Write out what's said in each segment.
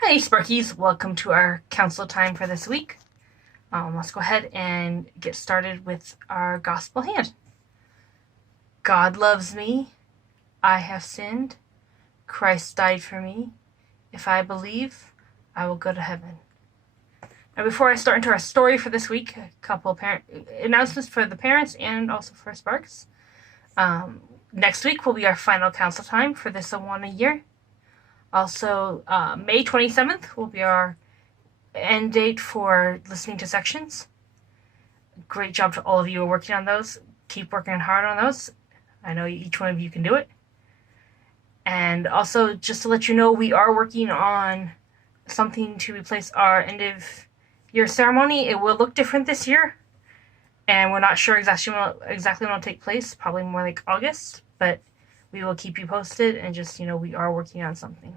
Hi, Sparkies. Welcome to our council time for this week. Let's go ahead and get started with our gospel hand. God loves me. I have sinned. Christ died for me. If I believe, I will go to heaven. Now, before I start into our story for this week, a couple of announcements for the parents and also for Sparks. Next week will be our final council time for this one a year. Also, May 27th will be our end date for listening to sections. Great job to all of you who are working on those. Keep working hard on those. I know each one of you can do it. And also, just to let you know, we are working on something to replace our end of year ceremony. It will look different this year. And we're not sure exactly when it'll take place. Probably more like August. But we will keep you posted, and just, we are working on something.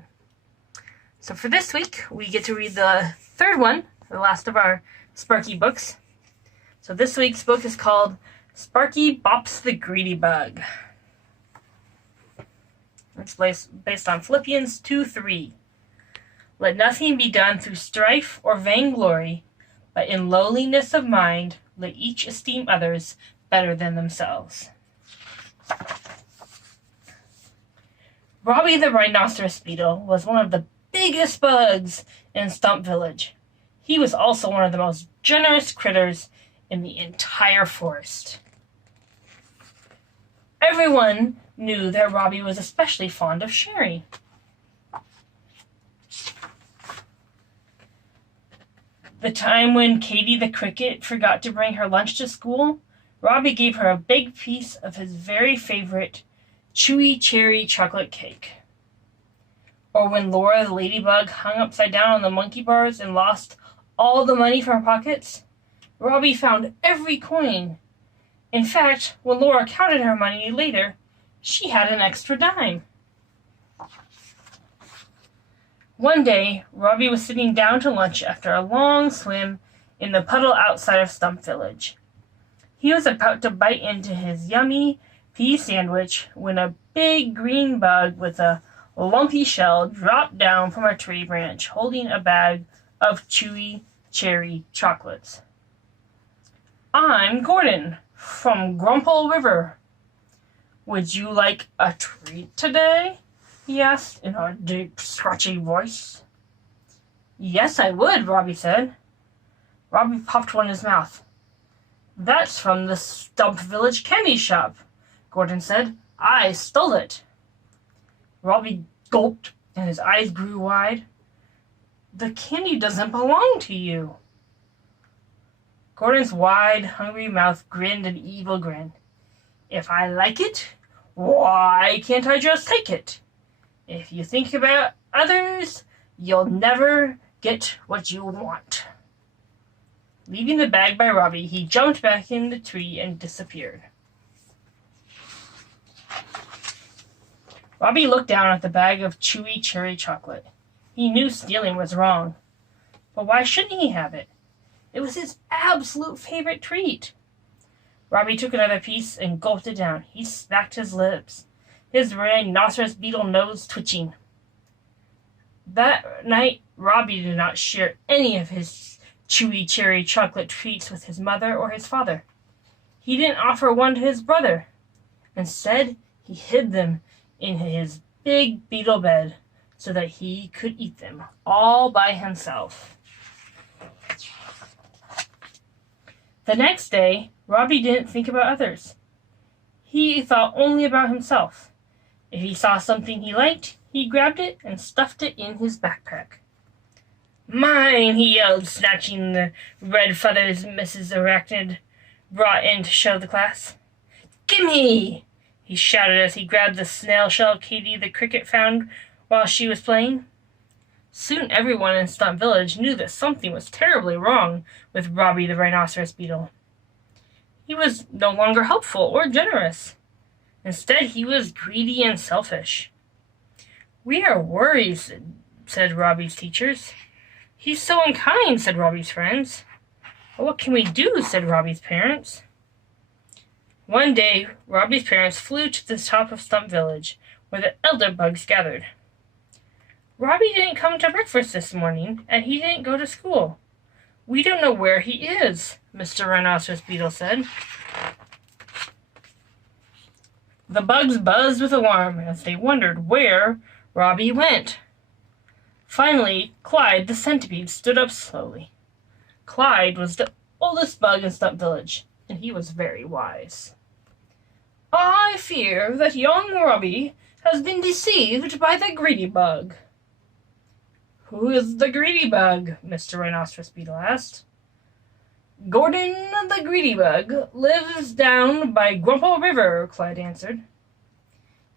So for this week, we get to read the third one, the last of our Sparky books. So this week's book is called Sparky, Bops the Greedy Bug. It's based on Philippians 2:3. Let nothing be done through strife or vainglory, but in lowliness of mind, let each esteem others better than themselves. Robbie the rhinoceros beetle was one of the biggest bugs in Stump Village. He was also one of the most generous critters in the entire forest. Everyone knew that Robbie was especially fond of sharing. The time when Katie the cricket forgot to bring her lunch to school, Robbie gave her a big piece of his very favorite chewy cherry chocolate cake. Or when Laura the ladybug hung upside down on the monkey bars and lost all the money from her pockets, Robbie found every coin. In fact, when Laura counted her money later, she had an extra dime. One day, Robbie was sitting down to lunch after a long swim in the puddle outside of Stump Village. He was about to bite into his yummy pea sandwich when a big green bug with a lumpy shell dropped down from a tree branch holding a bag of chewy cherry chocolates. I'm Gordon from Grumple River. Would you like a treat today? He asked in a deep, scratchy voice. Yes, I would, Robbie said. Robbie popped one in his mouth. That's from the Stump Village candy shop, Gordon said. I stole it. Robbie gulped, and his eyes grew wide. The candy doesn't belong to you. Gordon's wide, hungry mouth grinned an evil grin. If I like it, why can't I just take it? If you think about others, you'll never get what you want. Leaving the bag by Robbie, he jumped back in the tree and disappeared. Robbie looked down at the bag of chewy cherry chocolate. He knew stealing was wrong. But why shouldn't he have it? It was his absolute favorite treat. Robbie took another piece and gulped it down. He smacked his lips, his rhinoceros beetle nose twitching. That night, Robbie did not share any of his chewy cherry chocolate treats with his mother or his father. He didn't offer one to his brother. Instead, he hid them in his big beetle bed so that he could eat them all by himself. The next day, Robbie didn't think about others. He thought only about himself. If he saw something he liked, he grabbed it and stuffed it in his backpack. Mine, he yelled, snatching the red feathers Mrs. Arachnid brought in to show the class. Gimme! He shouted as he grabbed the snail shell Katie the cricket found while she was playing. Soon everyone in Stump Village knew that something was terribly wrong with Robbie the rhinoceros beetle. He was no longer helpful or generous. Instead, he was greedy and selfish. We are worried, said Robbie's teachers. He's so unkind, said Robbie's friends. Well, what can we do, said Robbie's parents. One day, Robbie's parents flew to the top of Stump Village, where the elder bugs gathered. Robbie didn't come to breakfast this morning, and he didn't go to school. We don't know where he is, Mr. Rhinoceros Beetle said. The bugs buzzed with alarm as they wondered where Robbie went. Finally, Clyde the centipede stood up slowly. Clyde was the oldest bug in Stump Village, and he was very wise. I fear that young Robbie has been deceived by the greedy bug. Who is the greedy bug? Mr. Rhinoceros Beetle asked. Gordon the greedy bug lives down by Grumple River, Clyde answered.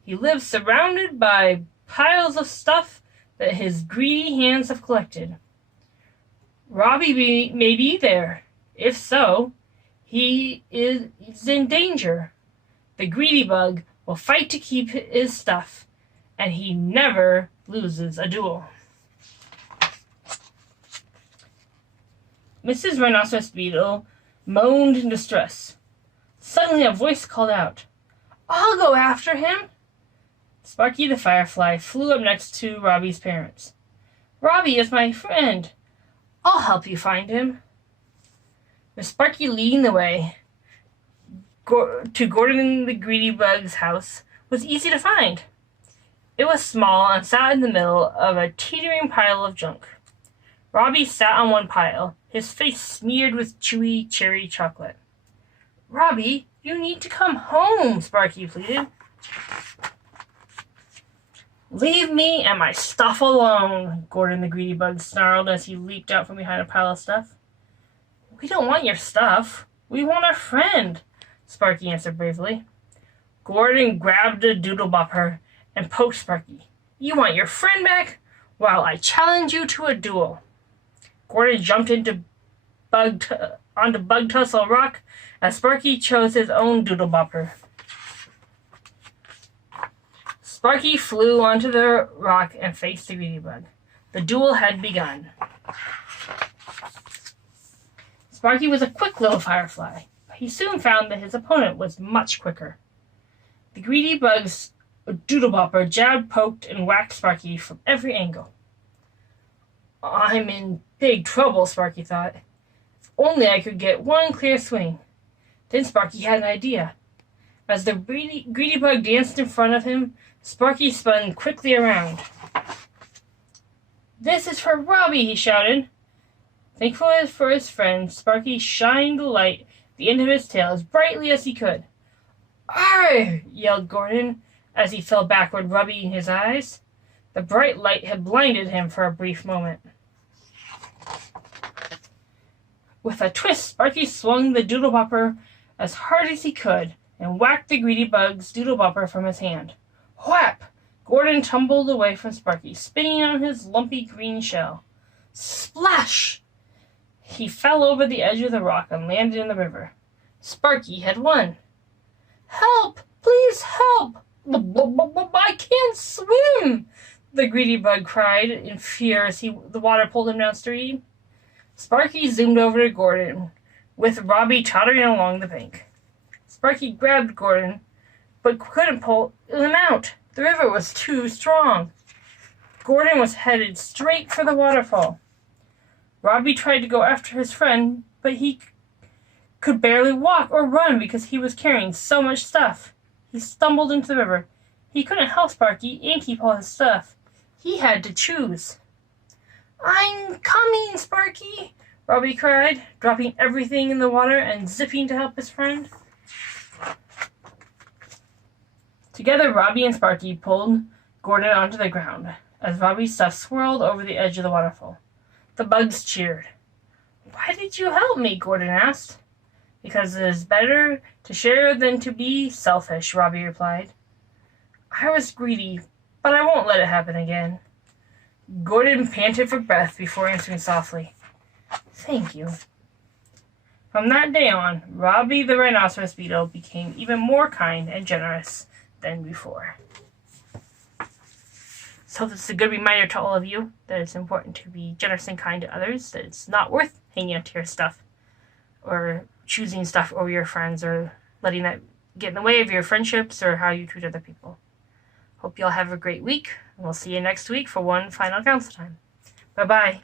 He lives surrounded by piles of stuff that his greedy hands have collected. Robbie may be there. If so, he is in danger. The greedy bug will fight to keep his stuff, and he never loses a duel. Mrs. Rhinoceros Beetle moaned in distress. Suddenly a voice called out, I'll go after him. Sparky the Firefly flew up next to Robbie's parents. Robbie is my friend. I'll help you find him. With Sparky leading the way to Gordon the Greedy Bug's house was easy to find. It was small and sat in the middle of a teetering pile of junk. Robbie sat on one pile, his face smeared with chewy cherry chocolate. Robbie, you need to come home, Sparky pleaded. Leave me and my stuff alone, Gordon the Greedy Bug snarled as he leaped out from behind a pile of stuff. We don't want your stuff. We want our friend, Sparky answered bravely. Gordon grabbed a doodle bopper and poked Sparky. You want your friend back? Well, I challenge you to a duel. Gordon jumped onto Bug Tussle Rock as Sparky chose his own doodle bopper. Sparky flew onto the rock and faced the greedy bug. The duel had begun. Sparky was a quick little firefly, but he soon found that his opponent was much quicker. The greedy bug's doodle bopper jabbed, poked, and whacked Sparky from every angle. I'm in big trouble, Sparky thought. If only I could get one clear swing. Then Sparky had an idea. As the greedy bug danced in front of him, Sparky spun quickly around. This is for Robbie, he shouted. Thankful for his friend, Sparky shined the light at the end of his tail as brightly as he could. Arr! Yelled Gordon as he fell backward, rubbing his eyes. The bright light had blinded him for a brief moment. With a twist, Sparky swung the doodle bopper as hard as he could and whacked the greedy bug's doodle bopper from his hand. Whap! Gordon tumbled away from Sparky, spinning on his lumpy green shell. Splash! He fell over the edge of the rock and landed in the river. Sparky had won. Help! Please help! I can't swim! The greedy bug cried in fear as the water pulled him downstream. Sparky zoomed over to Gordon, with Robbie tottering along the bank. Sparky grabbed Gordon, but couldn't pull him out. The river was too strong. Gordon was headed straight for the waterfall. Robbie tried to go after his friend, but he could barely walk or run because he was carrying so much stuff. He stumbled into the river. He couldn't help Sparky and keep all his stuff. He had to choose. I'm coming, Sparky, Robbie cried, dropping everything in the water and zipping to help his friend. Together, Robbie and Sparky pulled Gordon onto the ground as Robbie's stuff swirled over the edge of the waterfall. The bugs cheered. Why did you help me? Gordon asked. Because it is better to share than to be selfish, Robbie replied. I was greedy, but I won't let it happen again. Gordon panted for breath before answering softly. Thank you. From that day on, Robbie the Rhinoceros Beetle became even more kind and generous than before. So this is a good reminder to all of you that it's important to be generous and kind to others, that it's not worth hanging onto your stuff or choosing stuff over your friends or letting that get in the way of your friendships or how you treat other people. Hope hope you all have a great week. We'll see you next week for one final council time. Bye-bye.